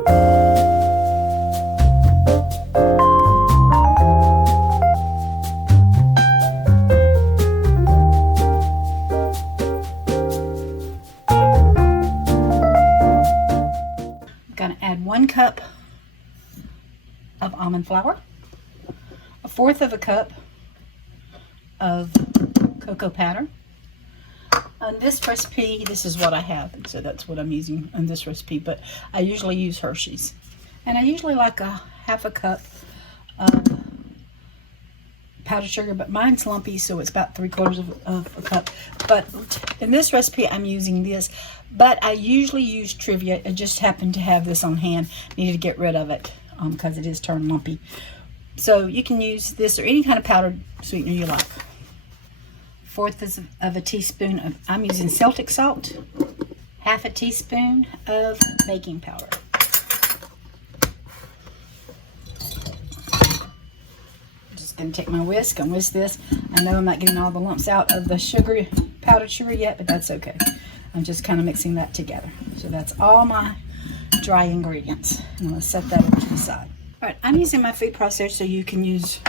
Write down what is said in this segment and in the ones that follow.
Going to add 1 cup of almond flour, 1/4 of a cup of cocoa powder. On this recipe, this is what I have, so that's what I'm using on this recipe, but I usually use Hershey's. And I usually like 1/2 cup of powdered sugar, but mine's lumpy, so it's about 3/4 of a cup. But in this recipe, I'm using this, but I usually use Trivia. I just happen to have this on hand. Needed to get rid of it because it is turned lumpy. So you can use this or any kind of powdered sweetener you like. 1/4 of a teaspoon of, I'm using Celtic salt, 1/2 teaspoon of baking powder. Just gonna take my whisk and whisk this. I know I'm not getting all the lumps out of the sugar, powdered sugar yet, but that's okay. I'm just kind of mixing that together. So that's all my dry ingredients. I'm gonna set that over to the side. All right, I'm using my food processor, so you can use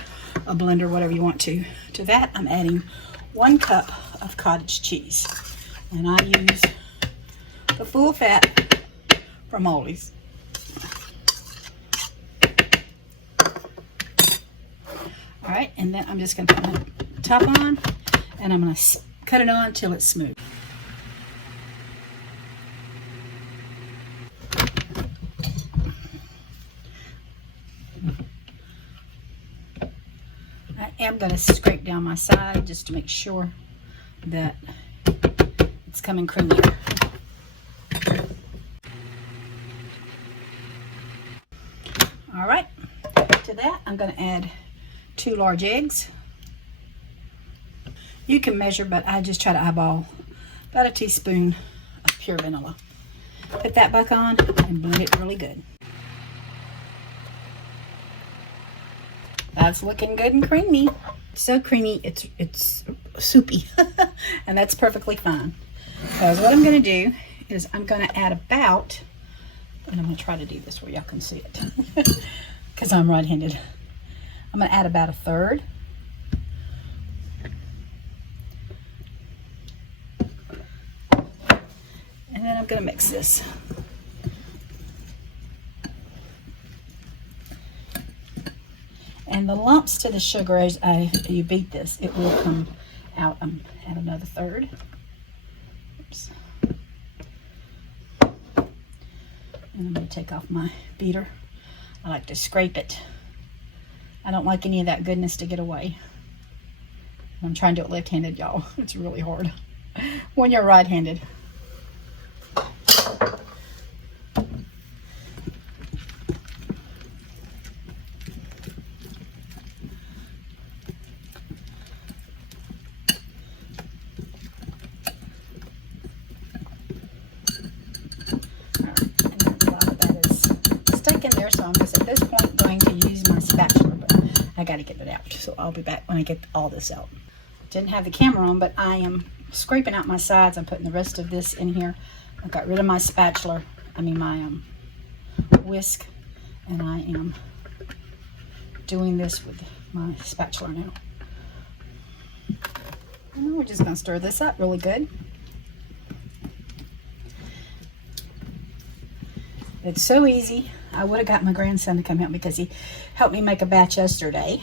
a blender, whatever you want to. To that, I'm adding 1 cup of cottage cheese. And I use the full fat from Aldi's. All right, and then I'm just gonna put my top on, and I'm gonna cut it on till it's smooth. I am going to scrape down my side just to make sure that it's coming creamier. All right, to that I'm going to add 2 large eggs. You can measure, but I just try to eyeball about a teaspoon of pure vanilla. Put that back on and blend it really good. That's looking good and creamy. So creamy, it's soupy. And that's perfectly fine. Because what I'm going to do is I'm going to add about, and I'm going to try to do this where y'all can see it. Because I'm right-handed. I'm going to add about 1/3. And then I'm going to mix this. And the lumps to the sugar, as you beat this, it will come out. Add another 1/3. Oops. And I'm going to take off my beater. I like to scrape it. I don't like any of that goodness to get away. I'm trying to do it left-handed, y'all. It's really hard when you're right-handed. In there, so I'm just at this point going to use my spatula, but I got to get it out, so I'll be back when I get all this out. Didn't have the camera on, but I am scraping out my sides. I'm putting the rest of this in here. I got rid of my spatula, my whisk, and I am doing this with my spatula now. And we're just going to stir this up really good. It's so easy. I would have got my grandson to come help me because he helped me make a batch yesterday.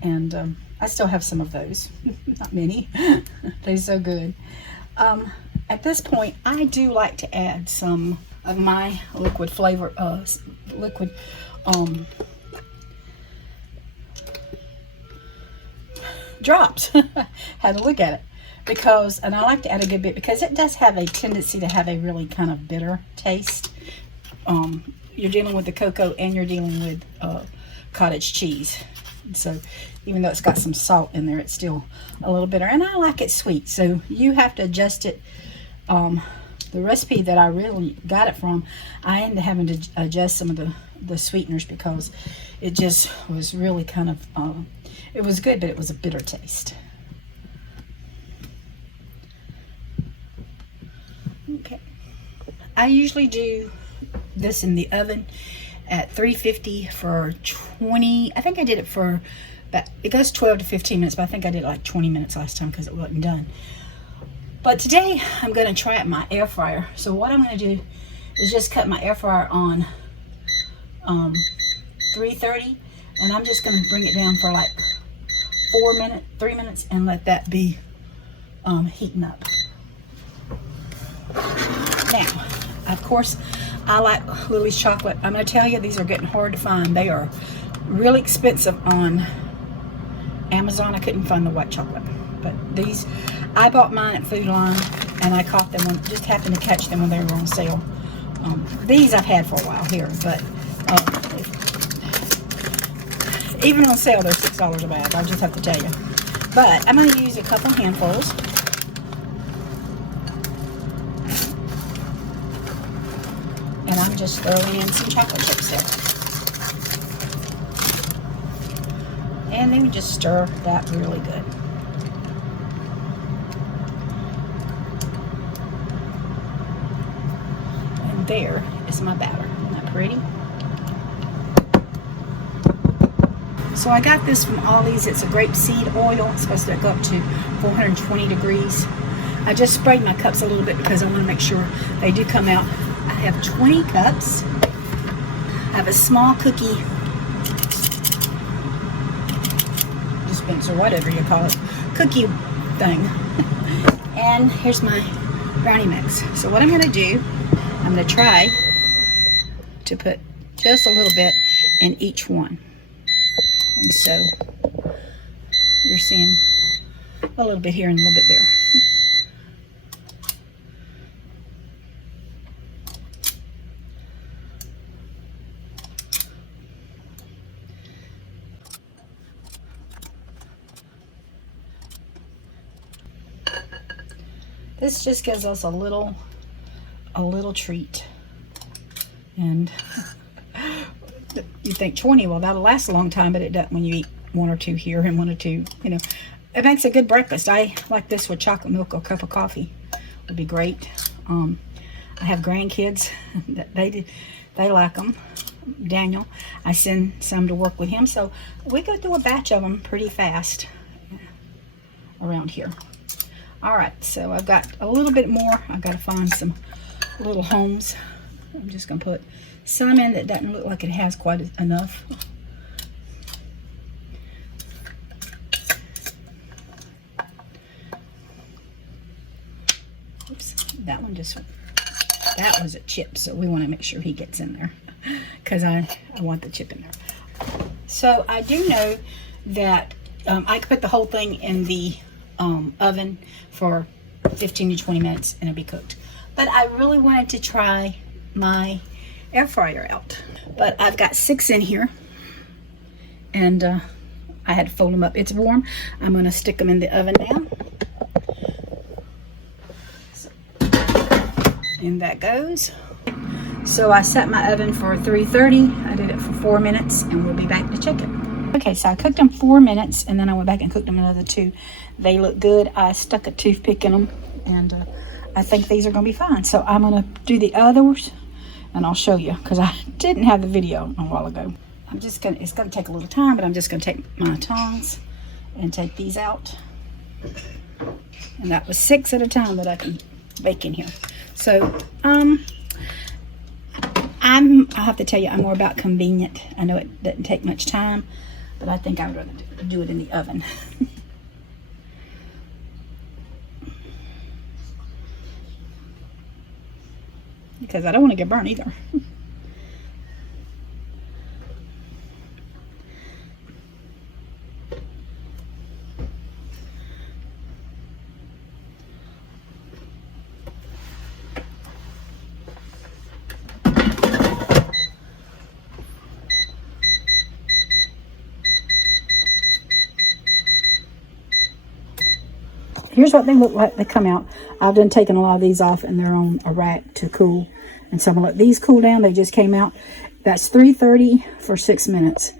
And I still have some of those. Not many. They're so good. At this point, I do like to add some of my liquid flavor, drops. Had to look at it. Because, and I like to add a good bit because it does have a tendency to have a really kind of bitter taste. You're dealing with the cocoa and you're dealing with cottage cheese. So even though it's got some salt in there, it's still a little bitter. And I like it sweet, so you have to adjust it. The recipe that I really got it from, I ended up having to adjust some of the sweeteners because it just was really kind of, it was good, but it was a bitter taste. Okay. I usually do this in the oven at 350 for 20. I think I did it for about, it goes 12 to 15 minutes, but I think I did it like 20 minutes last time because it wasn't done. But today I'm going to try it in my air fryer. So what I'm going to do is just cut my air fryer on 330, and I'm just going to bring it down for like 3 minutes and let that be heating up. Now, of course, I like Lily's chocolate. I'm going to tell you, these are getting hard to find. They are really expensive on Amazon. I couldn't find the white chocolate, but these, I bought mine at Food Line, and I caught them when, just happened to catch them when they were on sale. These I've had for a while here, but even on sale, they're $6 a bag. I'll just have to tell you. But I'm going to use a couple handfuls. And I'm just throwing in some chocolate chips there. And then you just stir that really good. And there is my batter. Isn't that pretty? So I got this from Ollie's. It's a grapeseed oil. It's supposed to go up to 420 degrees. I just sprayed my cups a little bit because I want to make sure they do come out. I have 20 cups. I have a small cookie dispenser, whatever you call it, cookie thing. And here's my brownie mix. So what I'm going to do, I'm going to try to put just a little bit in each one. And so you're seeing a little bit here and a little bit there. This just gives us a little treat. And you think 20, well, that'll last a long time, but it doesn't when you eat one or two here and one or two, you know. It makes a good breakfast. I like this with chocolate milk or a cup of coffee. Would be great. I have grandkids that they like them. Daniel, I send some to work with him, so we go through a batch of them pretty fast around here. All right, so I've got a little bit more. I've got to find some little homes. I'm just going to put some in that doesn't look like it has quite enough. Oops, that one just, that was a chip, so we want to make sure he gets in there because I want the chip in there. So I do know that I could put the whole thing in the oven for 15 to 20 minutes and it'll be cooked. But I really wanted to try my air fryer out. But I've got 6 in here, and I had to fold them up. It's warm. I'm going to stick them in the oven now. So, in that goes. So I set my oven for 330. I did it for 4 minutes, and we'll be back to check it. Okay, so I cooked them 4 minutes, and then I went back and cooked them another 2. They look good. I stuck a toothpick in them, and I think these are going to be fine. So I'm going to do the others, and I'll show you, because I didn't have the video a while ago. I'm just going to, it's going to take a little time, but I'm just going to take my tongs and take these out. And that was 6 at a time that I can bake in here. So, I'll have to tell you, I'm more about convenient. I know it doesn't take much time, but I think I would rather do it in the oven. Because I don't want to get burnt either. Here's what they look like. They come out. I've done taken a lot of these off, and they're on a rack to cool. And so I'm gonna let these cool down. They just came out. That's 330 for 6 minutes,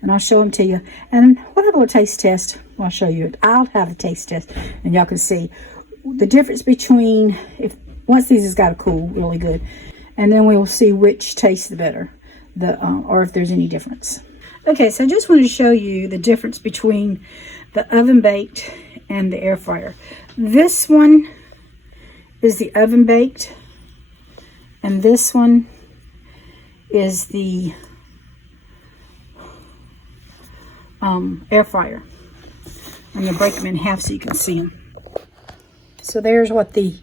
and I'll show them to you. And we'll have a little taste test. I'll show you it. I'll have a taste test, and y'all can see the difference between if once these has got to cool really good. and then we'll see which tastes the better, or if there's any difference. Okay, so I just wanted to show you the difference between the oven baked and the air fryer. This one is the oven baked, and this one is the air fryer. I'm going to break them in half so you can see them. So there's what the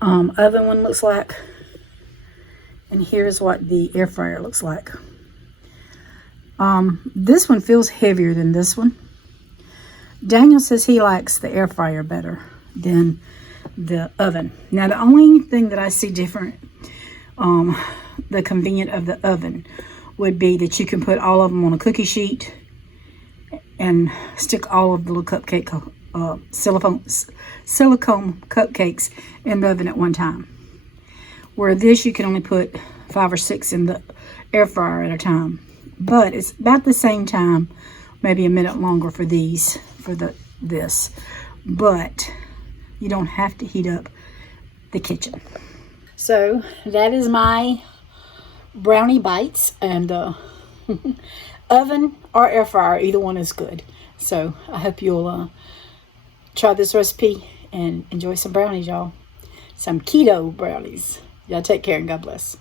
oven one looks like, and here's what the air fryer looks like. This one feels heavier than this one. Daniel says he likes the air fryer better than the oven. Now the only thing that I see different, the convenience of the oven would be that you can put all of them on a cookie sheet and stick all of the little cupcake silicone cupcakes in the oven at one time. Where this, you can only put 5 or 6 in the air fryer at a time. But it's about the same time, maybe a minute longer for these, this. But you don't have to heat up the kitchen. So that is my brownie bites, and oven or air fryer, either one is good. So I hope you'll try this recipe and enjoy some brownies, y'all. Some keto brownies. Y'all take care and God bless.